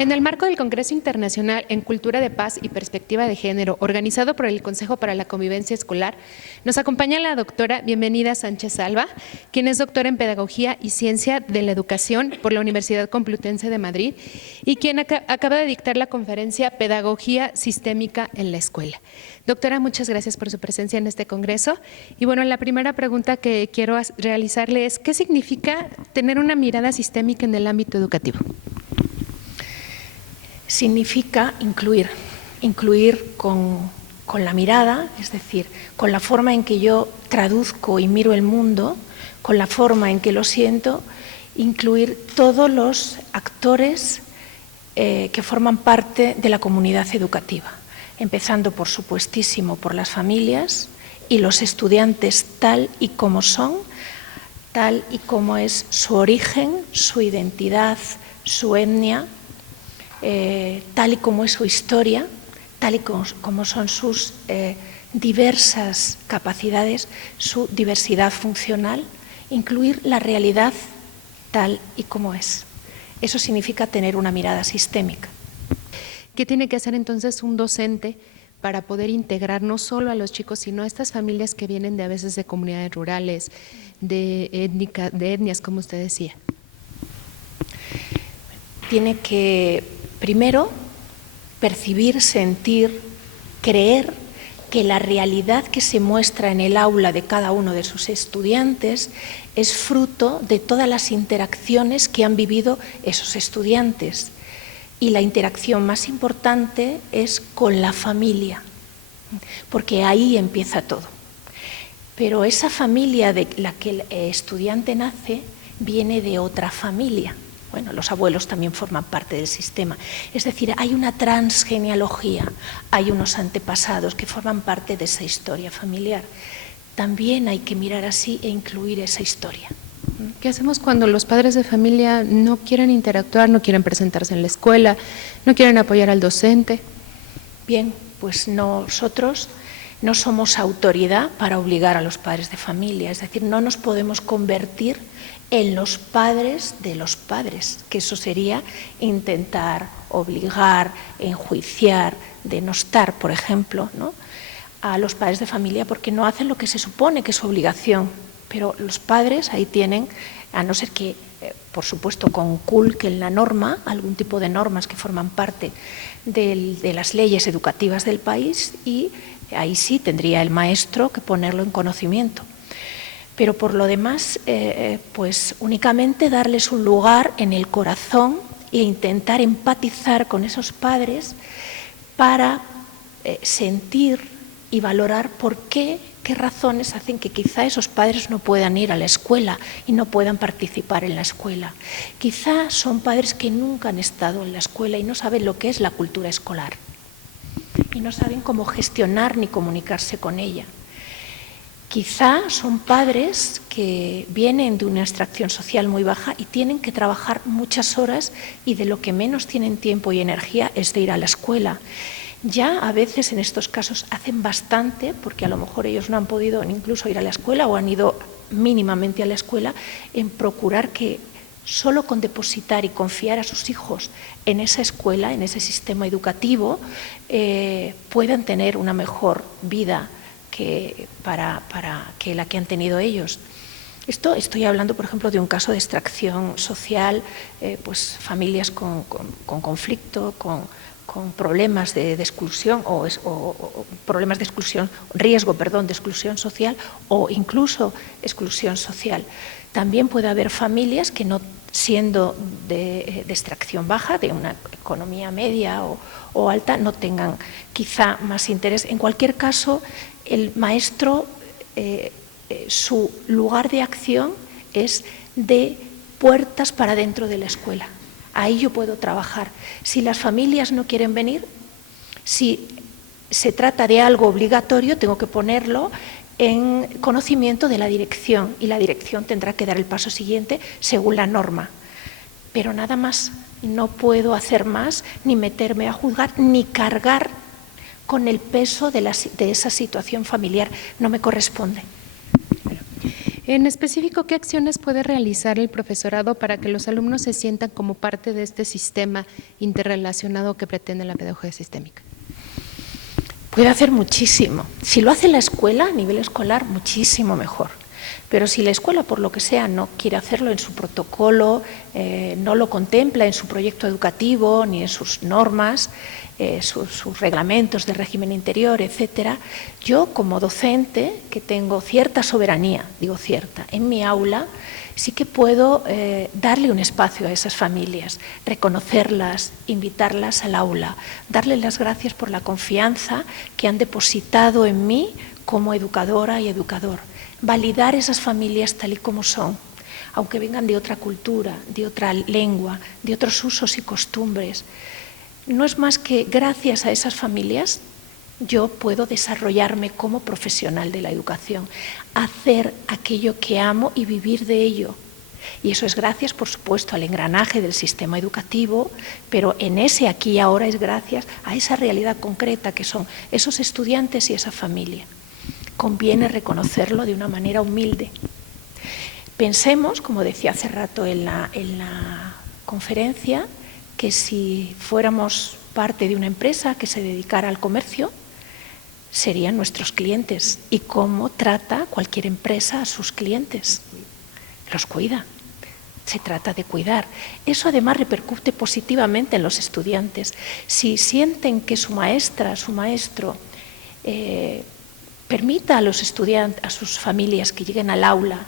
En el marco del Congreso Internacional en Cultura de Paz y Perspectiva de Género, organizado por el Consejo para la Convivencia Escolar, nos acompaña la doctora Bienvenida Sánchez Alba, quien es doctora en Pedagogía y Ciencia de la Educación por la Universidad Complutense de Madrid y quien acaba de dictar la conferencia Pedagogía Sistémica en la Escuela. Doctora, muchas gracias por su presencia en este congreso. Y bueno, la primera pregunta que quiero realizarle es, ¿qué significa tener una mirada sistémica en el ámbito educativo? Significa incluir con la mirada, es decir, con la forma en que yo traduzco y miro el mundo, con la forma en que lo siento, incluir todos los actores que forman parte de la comunidad educativa, empezando, por supuestísimo, por las familias y los estudiantes tal y como son, tal y como es su origen, su identidad, su etnia, tal y como es su historia, tal y como son sus diversas capacidades, su diversidad funcional, incluir la realidad tal y como es. Eso significa tener una mirada sistémica. ¿Qué tiene que hacer entonces un docente para poder integrar no solo a los chicos, sino a estas familias que vienen a veces de comunidades rurales, de etnias, como usted decía? Tiene que, primero, percibir, sentir, creer que la realidad que se muestra en el aula de cada uno de sus estudiantes es fruto de todas las interacciones que han vivido esos estudiantes. Y la interacción más importante es con la familia, porque ahí empieza todo. Pero esa familia de la que el estudiante nace viene de otra familia. Bueno, los abuelos también forman parte del sistema. Es decir, hay una transgenealogía, hay unos antepasados que forman parte de esa historia familiar. También hay que mirar así e incluir esa historia. ¿Qué hacemos cuando los padres de familia no quieren interactuar, no quieren presentarse en la escuela, no quieren apoyar al docente? Bien, pues nosotros no somos autoridad para obligar a los padres de familia, es decir, no nos podemos convertir en los padres de los padres, que eso sería intentar obligar, enjuiciar, denostar, por ejemplo, ¿no?, a los padres de familia porque no hacen lo que se supone que es su obligación. Pero los padres ahí tienen, a no ser que, por supuesto, conculquen la norma, algún tipo de normas que forman parte de las leyes educativas del país, y ahí sí tendría el maestro que ponerlo en conocimiento. Pero por lo demás, pues únicamente darles un lugar en el corazón e intentar empatizar con esos padres para sentir y valorar por qué razones hacen que quizá esos padres no puedan ir a la escuela y no puedan participar en la escuela. Quizá son padres que nunca han estado en la escuela y no saben lo que es la cultura escolar y no saben cómo gestionar ni comunicarse con ella. Quizá son padres que vienen de una extracción social muy baja y tienen que trabajar muchas horas y de lo que menos tienen tiempo y energía es de ir a la escuela. Ya a veces en estos casos hacen bastante, porque a lo mejor ellos no han podido incluso ir a la escuela o han ido mínimamente a la escuela, en procurar que solo con depositar y confiar a sus hijos en esa escuela, en ese sistema educativo, puedan tener una mejor vida para que la que han tenido ellos. Esto estoy hablando, por ejemplo, de un caso de extracción social, pues familias con conflicto, con problemas de exclusión o problemas de exclusión, riesgo, perdón, de exclusión social o incluso exclusión social. También puede haber familias que no siendo de extracción baja, de una economía media o alta, no tengan quizá más interés. En cualquier caso, el maestro, su lugar de acción es de puertas para dentro de la escuela. Ahí yo puedo trabajar. Si las familias no quieren venir, si se trata de algo obligatorio, tengo que ponerlo en conocimiento de la dirección y la dirección tendrá que dar el paso siguiente según la norma. Pero nada más, no puedo hacer más, ni meterme a juzgar, ni cargar con el peso de esa situación familiar. No me corresponde. En específico, ¿qué acciones puede realizar el profesorado para que los alumnos se sientan como parte de este sistema interrelacionado que pretende la pedagogía sistémica? Puede hacer muchísimo. Si lo hace la escuela, a nivel escolar, muchísimo mejor. Pero si la escuela, por lo que sea, no quiere hacerlo en su protocolo, no lo contempla en su proyecto educativo, ni en sus normas, sus reglamentos de régimen interior, etcétera, yo como docente, que tengo cierta soberanía, digo cierta, en mi aula, sí que puedo darle un espacio a esas familias, reconocerlas, invitarlas al aula, darles las gracias por la confianza que han depositado en mí como educadora y educador. Validar esas familias tal y como son, aunque vengan de otra cultura, de otra lengua, de otros usos y costumbres. No es más que gracias a esas familias yo puedo desarrollarme como profesional de la educación, hacer aquello que amo y vivir de ello. Y eso es gracias, por supuesto, al engranaje del sistema educativo, pero en ese aquí y ahora es gracias a esa realidad concreta que son esos estudiantes y esa familia. Conviene reconocerlo de una manera humilde. Pensemos, como decía hace rato en la conferencia, que si fuéramos parte de una empresa que se dedicara al comercio, serían nuestros clientes. ¿Y cómo trata cualquier empresa a sus clientes? Los cuida. Se trata de cuidar. Eso además repercute positivamente en los estudiantes. Si sienten que su maestra, su maestro, permita a los estudiantes, a sus familias que lleguen al aula,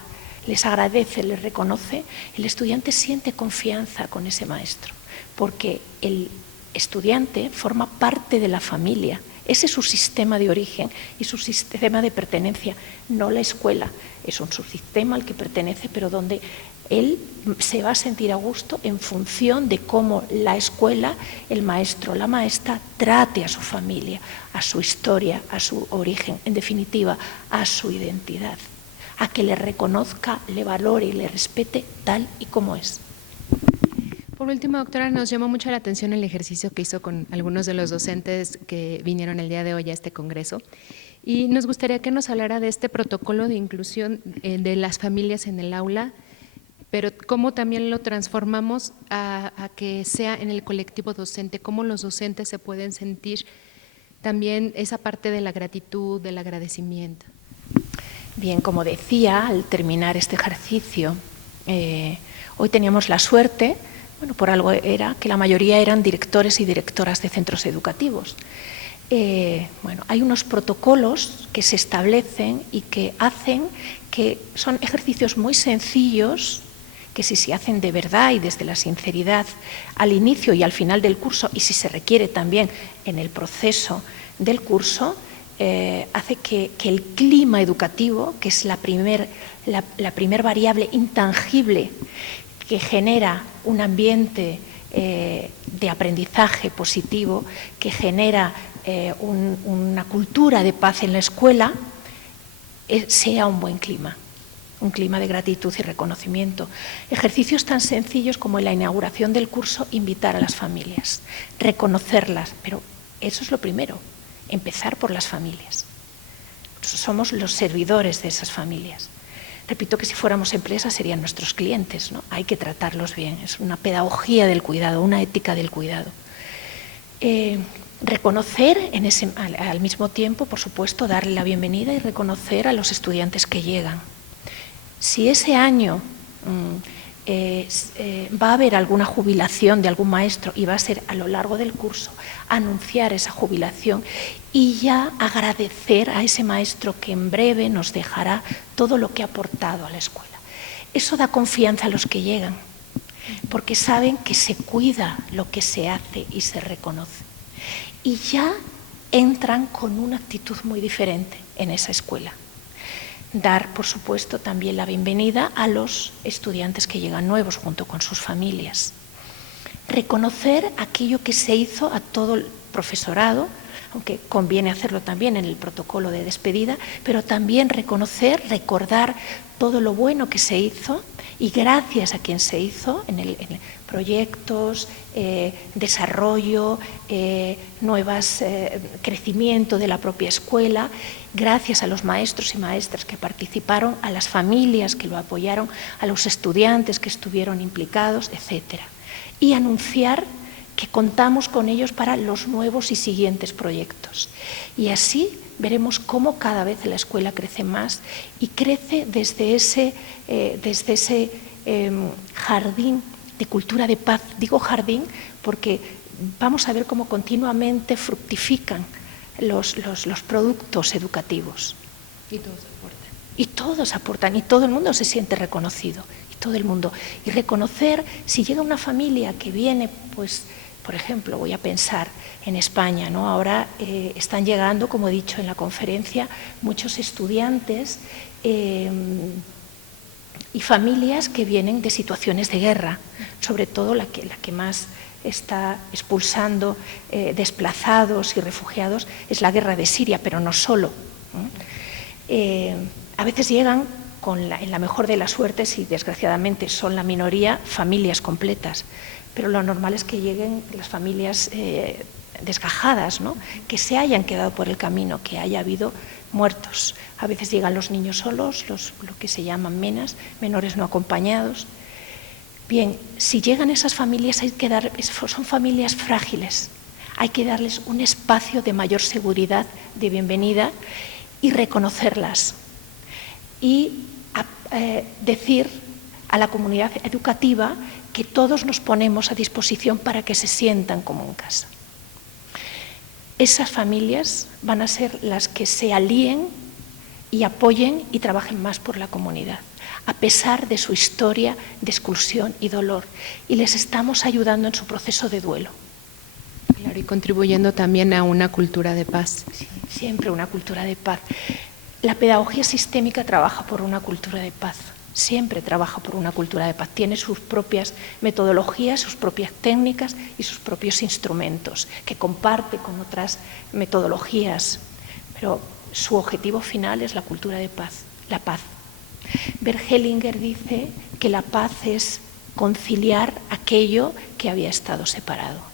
les agradece, les reconoce, el estudiante siente confianza con ese maestro, porque el estudiante forma parte de la familia. Ese es su sistema de origen y su sistema de pertenencia, no la escuela. Es un subsistema al que pertenece, pero donde él se va a sentir a gusto en función de cómo la escuela, el maestro, la maestra trate a su familia, a su historia, a su origen, en definitiva, a su identidad, a que le reconozca, le valore y le respete tal y como es. Por último, doctora, nos llamó mucho la atención el ejercicio que hizo con algunos de los docentes que vinieron el día de hoy a este congreso y nos gustaría que nos hablara de este protocolo de inclusión de las familias en el aula, pero cómo también lo transformamos a que sea en el colectivo docente, cómo los docentes se pueden sentir también esa parte de la gratitud, del agradecimiento. Bien, como decía, al terminar este ejercicio, hoy teníamos la suerte, bueno, por algo era, que la mayoría eran directores y directoras de centros educativos. Bueno, hay unos protocolos que se establecen y que hacen que son ejercicios muy sencillos, que si se hacen de verdad y desde la sinceridad al inicio y al final del curso, y si se requiere también en el proceso del curso, hace que el clima educativo, que es la primer variable intangible que genera un ambiente de aprendizaje positivo, que genera una cultura de paz en la escuela, sea un buen clima. Un clima de gratitud y reconocimiento. Ejercicios tan sencillos como en la inauguración del curso, invitar a las familias, reconocerlas, pero eso es lo primero, empezar por las familias. Somos los servidores de esas familias. Repito que si fuéramos empresas serían nuestros clientes, ¿no? Hay que tratarlos bien, es una pedagogía del cuidado, una ética del cuidado. Reconocer al mismo tiempo, por supuesto, darle la bienvenida y reconocer a los estudiantes que llegan. Si ese año va a haber alguna jubilación de algún maestro y va a ser a lo largo del curso, anunciar esa jubilación y ya agradecer a ese maestro que en breve nos dejará todo lo que ha aportado a la escuela. Eso da confianza a los que llegan, porque saben que se cuida lo que se hace y se reconoce. Y ya entran con una actitud muy diferente en esa escuela. Dar, por supuesto, también la bienvenida a los estudiantes que llegan nuevos junto con sus familias. Reconocer aquello que se hizo a todo el profesorado, aunque conviene hacerlo también en el protocolo de despedida, pero también reconocer, recordar todo lo bueno que se hizo Y gracias a quien se hizo en el proyectos, desarrollo, crecimiento de la propia escuela, gracias a los maestros y maestras que participaron, a las familias que lo apoyaron, a los estudiantes que estuvieron implicados, etc. Y anunciar que contamos con ellos para los nuevos y siguientes proyectos. Y así veremos cómo cada vez la escuela crece más y crece desde ese jardín de cultura de paz. Digo jardín porque vamos a ver cómo continuamente fructifican los productos educativos. Y todos aportan. Y todos aportan, y todo el mundo se siente reconocido, y todo el mundo. Y reconocer, si llega una familia que viene, pues, por ejemplo, voy a pensar en España, ¿no? Ahora están llegando, como he dicho en la conferencia, muchos estudiantes y familias que vienen de situaciones de guerra, sobre todo la que más está expulsando desplazados y refugiados es la guerra de Siria, pero no solo. A veces llegan, en la mejor de las suertes, y desgraciadamente son la minoría, familias completas, pero lo normal es que lleguen las familias desgajadas, ¿no? Que se hayan quedado por el camino, que haya habido muertos. A veces llegan los niños solos, lo que se llaman menas, menores no acompañados. Bien, si llegan esas familias, son familias frágiles, hay que darles un espacio de mayor seguridad, de bienvenida, y reconocerlas. Y decir a la comunidad educativa que todos nos ponemos a disposición para que se sientan como en casa. Esas familias van a ser las que se alíen y apoyen y trabajen más por la comunidad, a pesar de su historia de exclusión y dolor. Y les estamos ayudando en su proceso de duelo. Claro, y contribuyendo también a una cultura de paz. Sí, siempre una cultura de paz. La pedagogía sistémica trabaja por una cultura de paz. Siempre trabaja por una cultura de paz. Tiene sus propias metodologías, sus propias técnicas y sus propios instrumentos, que comparte con otras metodologías. Pero su objetivo final es la cultura de paz, la paz. Bert Hellinger dice que la paz es conciliar aquello que había estado separado.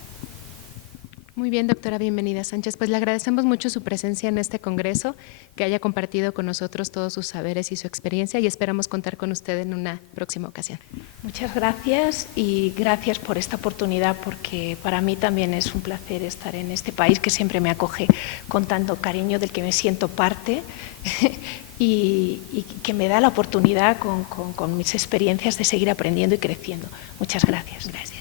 Muy bien, doctora, bienvenida Sánchez. Pues le agradecemos mucho su presencia en este congreso, que haya compartido con nosotros todos sus saberes y su experiencia, y esperamos contar con usted en una próxima ocasión. Muchas gracias, y gracias por esta oportunidad, porque para mí también es un placer estar en este país que siempre me acoge con tanto cariño, del que me siento parte y que me da la oportunidad con mis experiencias de seguir aprendiendo y creciendo. Muchas gracias. Gracias.